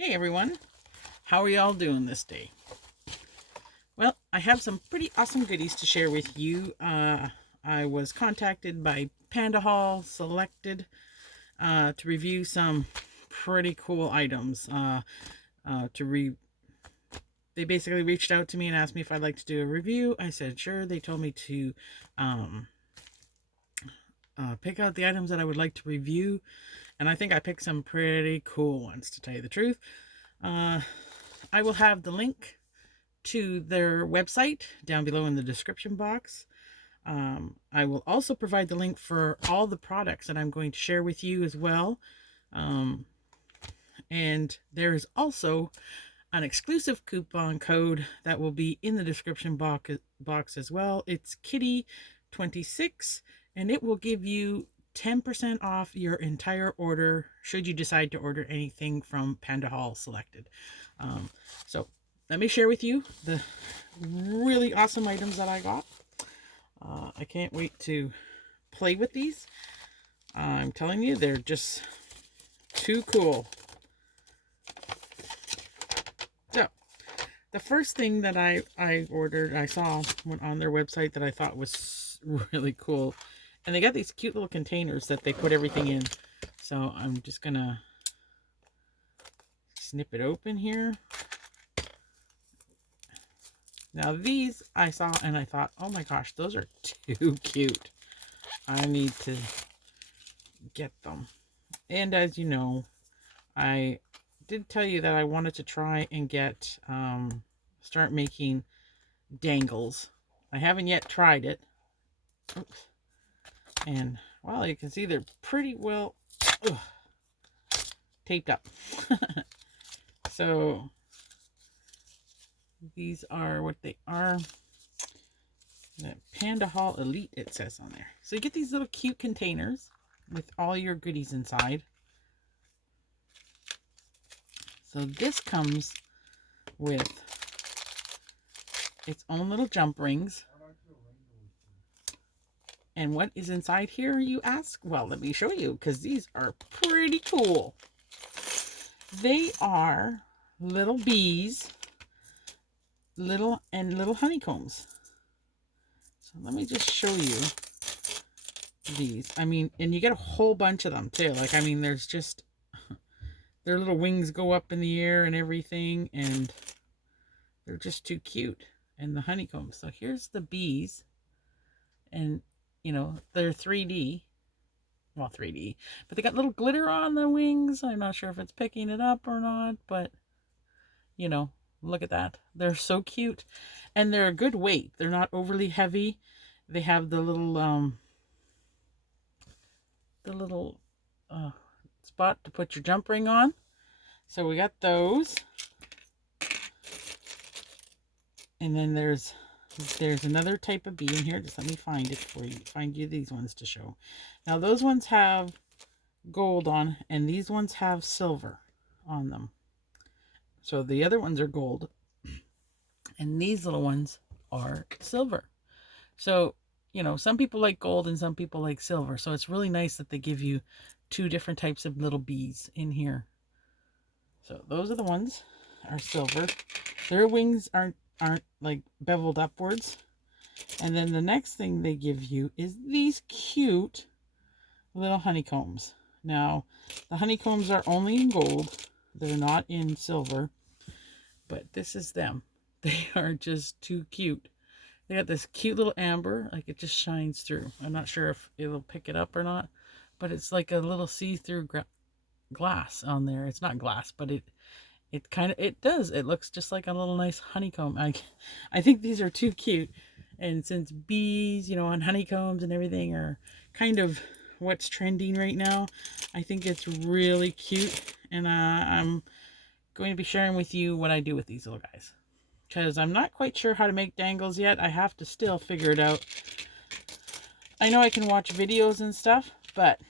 Hey everyone, how are y'all doing this day? Well, I have some pretty awesome goodies to share with you. I was contacted by PandaHall Selected to review some pretty cool items. They basically reached out to me and asked me if I'd like to do a review. I said sure. They told me to pick out the items that I would like to review, and I think I picked some pretty cool ones, to tell you the truth. I will have the link to their website down below in the description box. I will also provide the link for all the products that I'm going to share with you as well. And there is also an exclusive coupon code that will be in the description box as well. It's Kitty26, and it will give you 10% off your entire order should you decide to order anything from PandaHall Selected. So let me share with you the really awesome items that I got. I can't wait to play with these. I'm telling you, they're just too cool. So, the first thing that I ordered, I saw on their website that I thought was really cool. And they got these cute little containers that they put everything in. So, I'm just going to snip it open here. Now these I saw and I thought, oh my gosh, those are too cute. I need to get them. And as you know, I did tell you that I wanted to try and get, start making dangles. I haven't yet tried it. Oops. And, well, you can see they're pretty well taped up. So these are what they are. The PandaHall Elite, it says on there. So you get these little cute containers with all your goodies inside. So this comes with its own little jump rings. And what is inside here, you ask? Well, let me show you, because these are pretty cool. They are little bees, little honeycombs. So let me just show you these. I mean, and you get a whole bunch of them too. Like, I mean, there's just, their little wings go up in the air and everything, and they're just too cute. And the honeycombs. So here's the bees, and you know, they're 3D. Well, 3D, but they got little glitter on the wings. I'm not sure if it's picking it up or not, but you know, look at that. They're so cute, and they're a good weight. They're not overly heavy. They have the little spot to put your jump ring on. So we got those, and then there's another type of bee in here. Just let me find it for you. Find you these ones to show. Now those ones have gold on, and these ones have silver on them. So the other ones are gold, and these little ones are silver. So, you know, some people like gold and some people like silver. So it's really nice that they give you two different types of little bees in here. So those are the ones are silver. Their wings aren't like beveled upwards. And then the next thing they give you is these cute little honeycombs. Now, the honeycombs are only in gold. They're not in silver. But this is them. They are just too cute. They got this cute little amber, like it just shines through. I'm not sure if it'll pick it up or not, but it's like a little see-through glass on there. It's not glass, but it does. It looks just like a little nice honeycomb. I think these are too cute. And since bees, you know, and honeycombs and everything are kind of what's trending right now, I think it's really cute. And I'm going to be sharing with you what I do with these little guys, because I'm not quite sure how to make dangles yet. I have to still figure it out. I know I can watch videos and stuff, but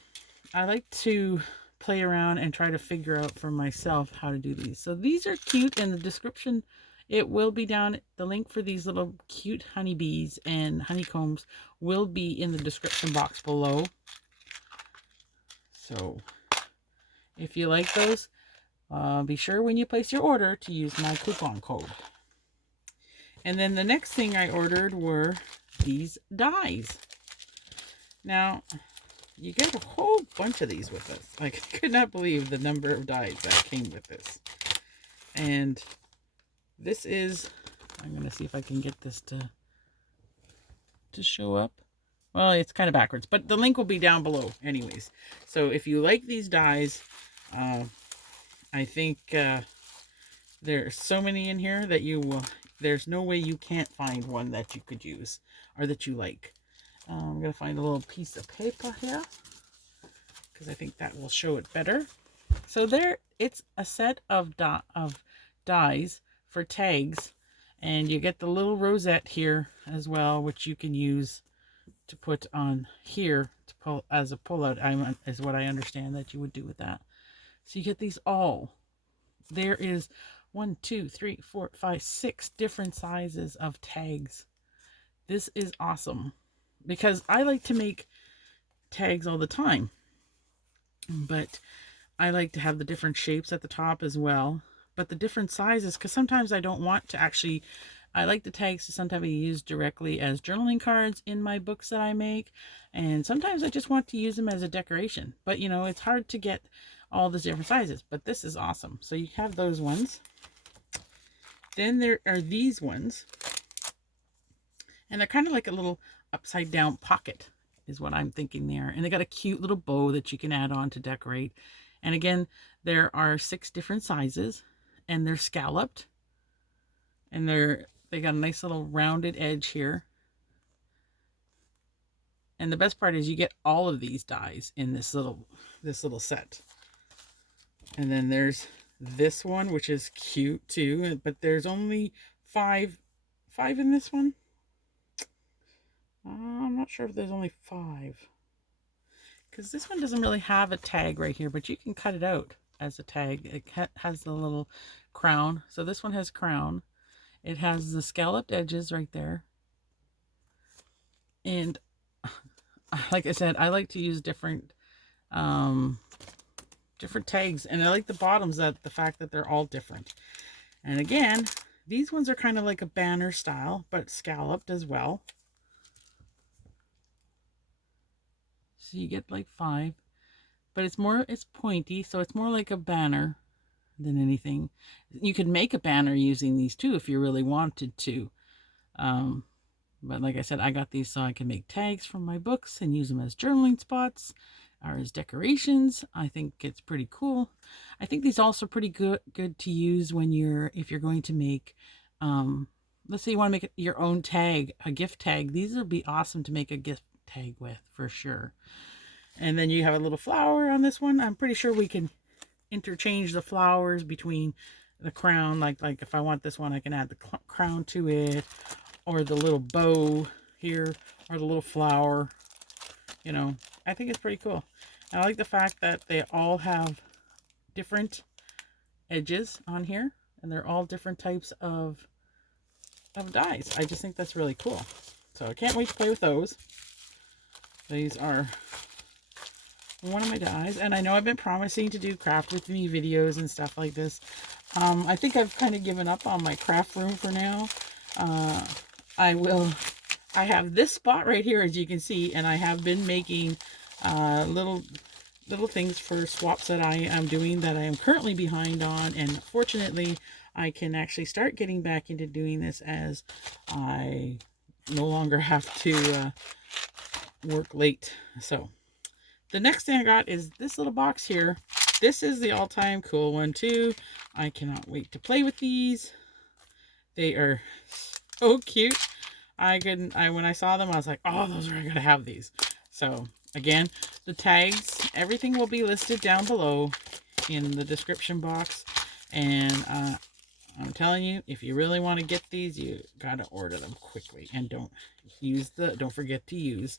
I like to play around and try to figure out for myself how to do these. So these are cute. In the description, it will be down. The link for these little cute honeybees and honeycombs will be in the description box below. So if you like those, be sure when you place your order to use my coupon code. And then the next thing I ordered were these dies. Now, you get a whole bunch of these with this. Like, I could not believe the number of dies that came with this. And this is, I'm going to see if I can get this to show up. Well, it's kind of backwards, but the link will be down below anyways. So if you like these dies, I think there's so many in here that you will, there's no way you can't find one that you could use or that you like. I'm going to find a little piece of paper here because I think that will show it better. So there, it's a set of dies for tags, and you get the little rosette here as well, which you can use to put on here to pull as a pull-out, is what I understand that you would do with that. So you get these all. There is 1, 2, 3, 4, 5, 6 different sizes of tags. This is awesome because I like to make tags all the time, but I like to have the different shapes at the top as well, but the different sizes, because sometimes I don't want to actually, I like the tags to sometimes be used directly as journaling cards in my books that I make, and sometimes I just want to use them as a decoration, but you know, it's hard to get all the different sizes, but this is awesome. So you have those ones. Then there are these ones, and they're kind of like a little upside down pocket is what I'm thinking there, and they got a cute little bow that you can add on to decorate. And again, there are 6 different sizes, and they're scalloped, and they got a nice little rounded edge here. And the best part is you get all of these dies in this little set. And then there's this one, which is cute too, but there's only five in this one. I'm not sure if there's only 5. Because this one doesn't really have a tag right here, but you can cut it out as a tag. It has the little crown. So this one has crown. It has the scalloped edges right there. And like I said, I like to use different tags, and I like the bottoms, that the fact that they're all different. And again, these ones are kind of like a banner style, but scalloped as well. So you get like 5, but it's pointy, so it's more like a banner than anything. You could make a banner using these too if you really wanted to. But like I said, I got these so I can make tags from my books and use them as journaling spots or as decorations. I think it's pretty cool. I think these also pretty good to use when if you're going to make, let's say you want to make your own tag, a gift tag. These would be awesome to make a gift tag with for sure. And then you have a little flower on this one. I'm pretty sure we can interchange the flowers between the crown. Like if I want this one, I can add the crown to it, or the little bow here, or the little flower. You know, I think it's pretty cool. I like the fact that they all have different edges on here, and they're all different types of dies. I just think that's really cool. So I can't wait to play with those. These are one of my dies, and I know I've been promising to do craft with me videos and stuff like this. I think I've kind of given up on my craft room for now. I have this spot right here, as you can see, and I have been making little things for swaps that I am doing that I am currently behind on, and fortunately I can actually start getting back into doing this as I no longer have to work late. So the next thing I got is this little box here. This is the all-time cool one too. I cannot wait to play with these. They are so cute. When I saw them, I was like, oh, I gotta have these. So again, the tags, everything will be listed down below in the description box. And I'm telling you, if you really want to get these, you gotta order them quickly, and don't forget to use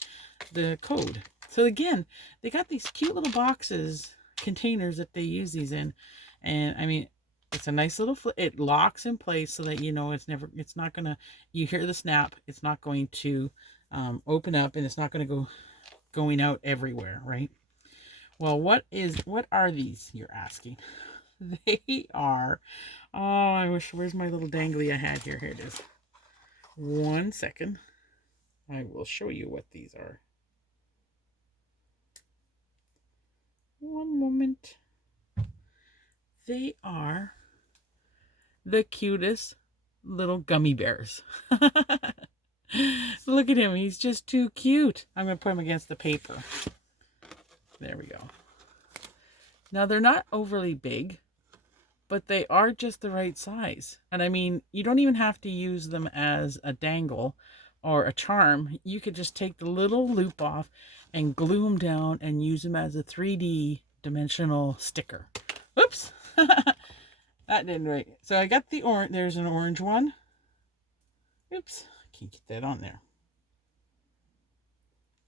the code. So again, they got these cute little containers that they use these in, and I mean, it's a nice little it locks in place so that you know it's not gonna, you hear the snap, it's not going to open up, and it's not going to going out everywhere, right? Well, what are these, you're asking? They are, oh, I wish, where's my little dangly I had here? Here it is. 1 second. I will show you what these are. One moment. They are the cutest little gummy bears. Look at him. He's just too cute. I'm going to put him against the paper. There we go. Now, they're not overly big, but they are just the right size. And I mean, you don't even have to use them as a dangle or a charm. You could just take the little loop off and glue them down and use them as a 3D dimensional sticker. Oops. That didn't right. So I got the orange. There's an orange one. Oops. Can't get that on there.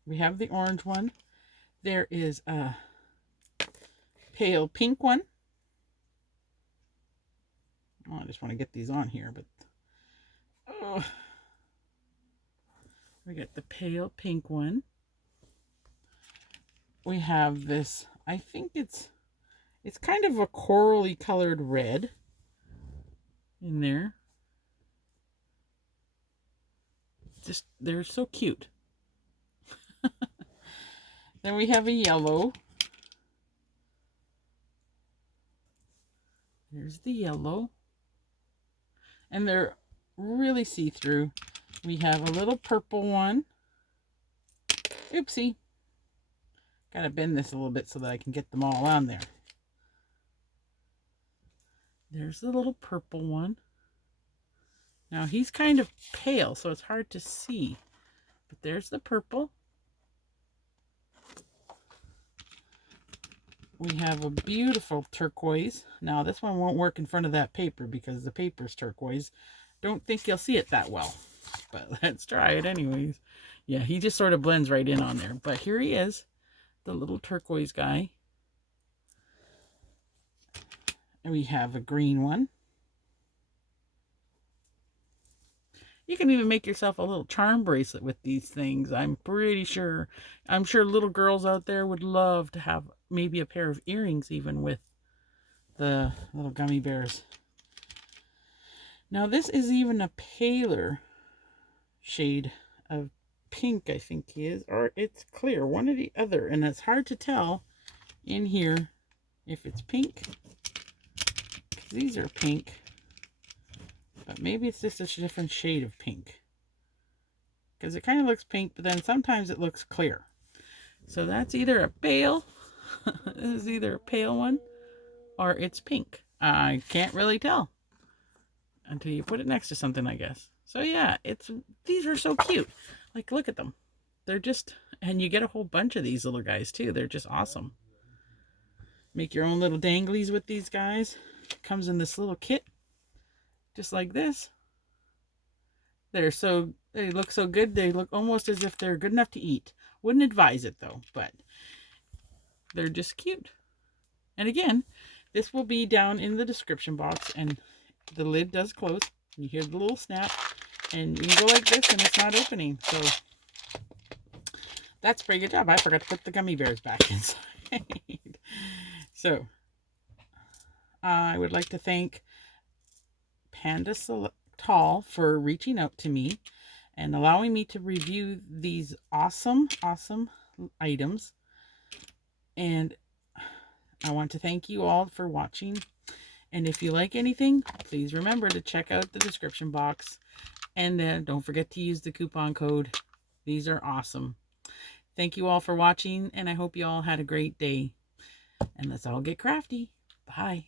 We have the orange one. There is a pale pink one. Oh, I just want to get these on here, but oh, we got the pale pink one. We have this, I think it's kind of a corally colored red in there. Just, they're so cute. Then we have a yellow. There's the yellow. And they're really see-through. We have a little purple one. Oopsie. Gotta bend this a little bit so that I can get them all on there. There's the little purple one. Now he's kind of pale, so it's hard to see. But there's the purple. We have a beautiful turquoise. Now this one won't work in front of that paper because the paper's turquoise. Don't think you'll see it that well, but let's try it anyways. Yeah, he just sort of blends right in on there. But here he is, the little turquoise guy. And we have a green one. You can even make yourself a little charm bracelet with these things. I'm pretty sure. I'm sure little girls out there would love to have maybe a pair of earrings even with the little gummy bears. Now this is even a paler shade of pink, I think he is. Or it's clear, one or the other. And it's hard to tell in here if it's pink. These are pink. But maybe it's just a different shade of pink. Because it kind of looks pink, but then sometimes it looks clear. So that's either a pale, this is either a pale one, or it's pink. I can't really tell until you put it next to something, I guess. So yeah, these are so cute. Like, look at them. They're just, and you get a whole bunch of these little guys too. They're just awesome. Make your own little danglies with these guys. It comes in this little kit. Just like this. They look so good. They look almost as if they're good enough to eat. Wouldn't advise it though, but they're just cute. And again, this will be down in the description box, and the lid does close. You hear the little snap, and you can go like this and it's not opening. So that's a pretty good job. I forgot to put the gummy bears back inside. So I would like to thank PandaHall for reaching out to me and allowing me to review these awesome items. And I want to thank you all for watching. And if you like anything, please remember to check out the description box. And then don't forget to use the coupon code. These are awesome. Thank you all for watching, and I hope you all had a great day. And let's all get crafty. Bye.